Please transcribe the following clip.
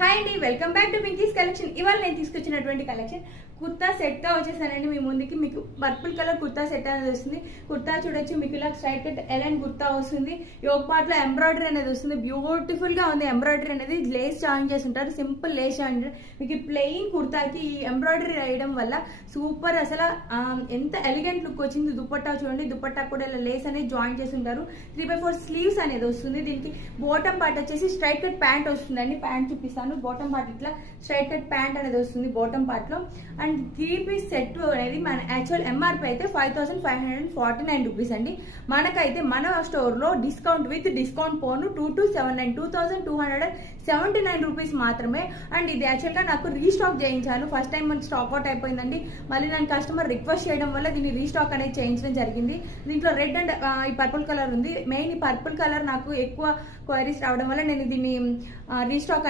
Hi అండి, welcome back to పింకీస్ collection. ఇవాళ నేను తీసుకొచ్చినటువంటి కలెక్షన్ కుర్తా సెట్ గా వచ్చేసానండి మీ ముందుకి. మీకు పర్పుల్ కలర్ కుర్తా సెట్ అనేది వస్తుంది. కుర్తా చూడొచ్చు, మీకు ఇలా స్ట్రైట్ కట్ ఎలైన్ కుర్తా వస్తుంది. యోగ్ పార్ట్ లో ఎంబ్రాయిడరీ అనేది వస్తుంది. బ్యూటిఫుల్ గా ఉంది ఎంబ్రాయిడరీ అనేది. లేస్ జాయిన్ చేసి ఉంటారు, సింపుల్ లేస్ జాయిన్. మీకు ప్లెయిన్ కుర్తాకి ఈ ఎంబ్రాయిడరీ వేయడం వల్ల సూపర్, అసలు ఎంత ఎలిగెంట్ లుక్ వచ్చింది. దుపట్టా చూడండి, దుపట్టా కూడా ఇలా లేస్ అనేది జాయిన్ చేసి ఉంటారు. 3/4 స్లీవ్స్ అనేది వస్తుంది. దీనికి బాటమ్ పార్ట్ వచ్చేసి స్ట్రైట్ కట్ ప్యాంట్ వస్తుందండి. ప్యాంట్ చూపిస్తాను. బాటమ్ పార్ట్ ఇట్లా స్ట్రైట్ కట్ ప్యాంట్ అనేది వస్తుంది బాటమ్ పార్ట్ లో. అండ్ 3 పీస్ సెట్ అనేది మన యాక్చువల్ ఎంఆర్పి అయితే 5549 రూపీస్ అండి. మనకైతే మన స్టోర్ లో discount with discount phone 2279 rupees మాత్రమే. అండ్ ఇది యాక్చువల్ గా నాకు రీస్టాక్ చేయించాను. ఫస్ట్ టైం మనకి స్టాక్ అవుట్ అయిపోయిందండి. మళ్ళీ నేను కస్టమర్ రిక్వెస్ట్ చేయడం వల్ల దీన్ని రీస్టాక్ అనేది చేయించడం జరిగింది. దీంట్లో రెడ్ అండ్ ఈ పర్పుల్ కలర్ ఉంది. మెయిన్ ఈ పర్పుల్ కలర్ నాకు ఎక్కువ క్వైరీస్ రావడం వల్ల నేను దీన్ని రీస్టాక్